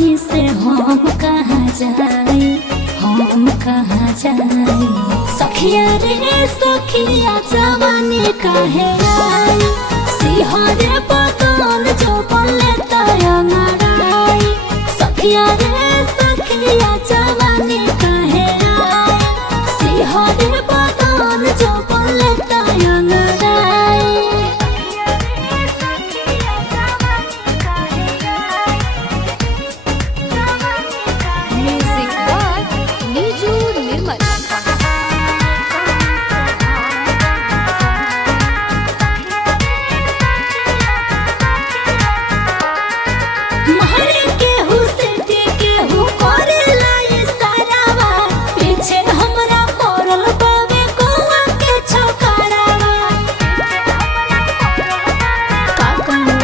जवानी से हम कहाँ जाए, हम कहाँ जाए। सखिया रे सखिया जवानी काहे आई, सिहरे बदन जो बोले तयंगड़ाई। सखिया रे सखिया जवानी काहे आई, सिहरे बदन जो बोले तयंगड़ाई। म्यूजिक बाय नीजू निर्मल। महरे केहू से केहू करेला इशारावा, पीछे हमरा पड़ल बावे कौआ के छकड़ावा। का कहूं?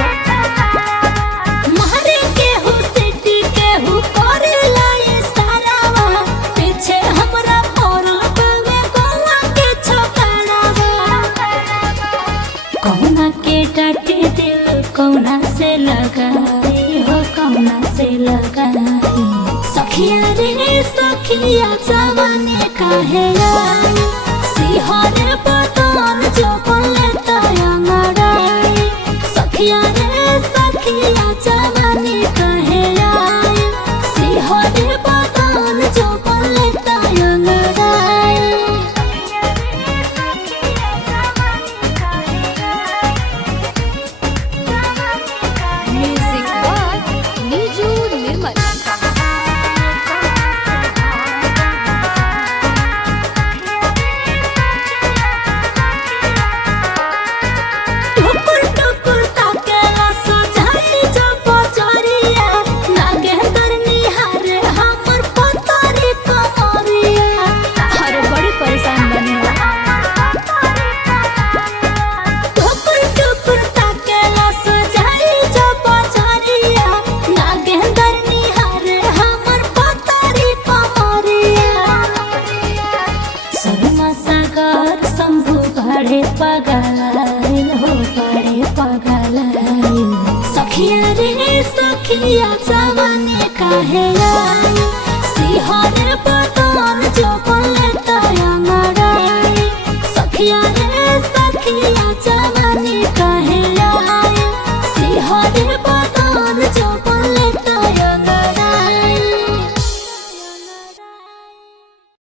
महरे केहू से केहू करेला इशारावा, पीछे हमरा पड़ल बावे कौआ के छकड़ावा। कौना के डाटे दिल कौना से लगाई हो, कौना से लगाई। सखिया रे सखिया जवानी काहे आई, सिहरे बदन जो बोले तयंगड़ाई। सखिया रे सखिया जवानी काहे आई, सिहरे बदन जो बोले तयंगड़ाई। म्यूजिक बाय नीजू निर्मल। टुकुर टुकुर ताकेला सजाई जब बजरिया, नागेंद्र निहारे हमर पतरी कमरिया। अरे बड़ी परेशान बनी हो। टुकुर टुकुर ताकेला सजाई जब बजरिया, नागेंद्र निहारे हमर पतरी कमरिया। शर्मा सागर शंभु बड़े पगलाइल हो, बड़े पगलाइल। सखिया रे सखिया जवानी काहे आई,